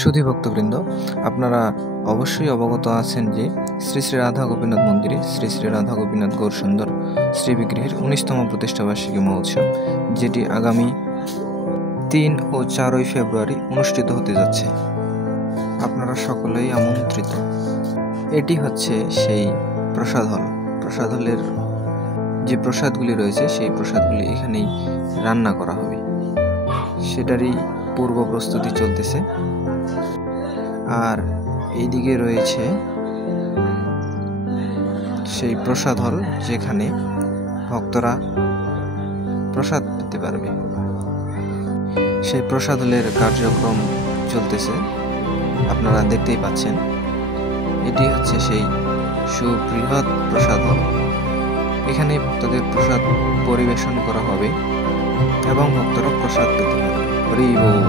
সুধী ভক্তবৃন্দ, আপনারা অবশ্যই অবগত আছেন যে শ্রী শ্রী রাধা গোপীনাথ মন্দিরে শ্রী শ্রী রাধা গোপীনাথ গৌরসুন্দর শ্রী বিগ্রহের 19তম প্রতিষ্ঠাবার্ষিকী মহোৎসব, যেটি আগামী 3 ও 4 ফেব্রুয়ারি অনুষ্ঠিত হতে যাচ্ছে। আপনারা সকলেই আমন্ত্রিত। এটি হচ্ছে সেই প্রসাদ হল। প্রসাদ হলের যে প্রসাদগুলি রয়েছে সেই প্রসাদগুলি এখানেই রান্না করা হবে, সেটারই পূর্ব প্রস্তুতি চলতেছে। আর এইদিকে রয়েছে সেই প্রসাদ হল, যেখানে ভক্তরা প্রসাদ পেতে পারবে। সেই প্রসাদ হলের কার্যক্রম চলতেছে, আপনারা দেখতেই পাচ্ছেন। এটি হচ্ছে সেই সুবৃহৎ প্রসাদ হল। এখানে ভক্তদের প্রসাদ পরিবেশন করা হবে এবং ভক্তরা প্রসাদ পেতে পারবে। হরি বল।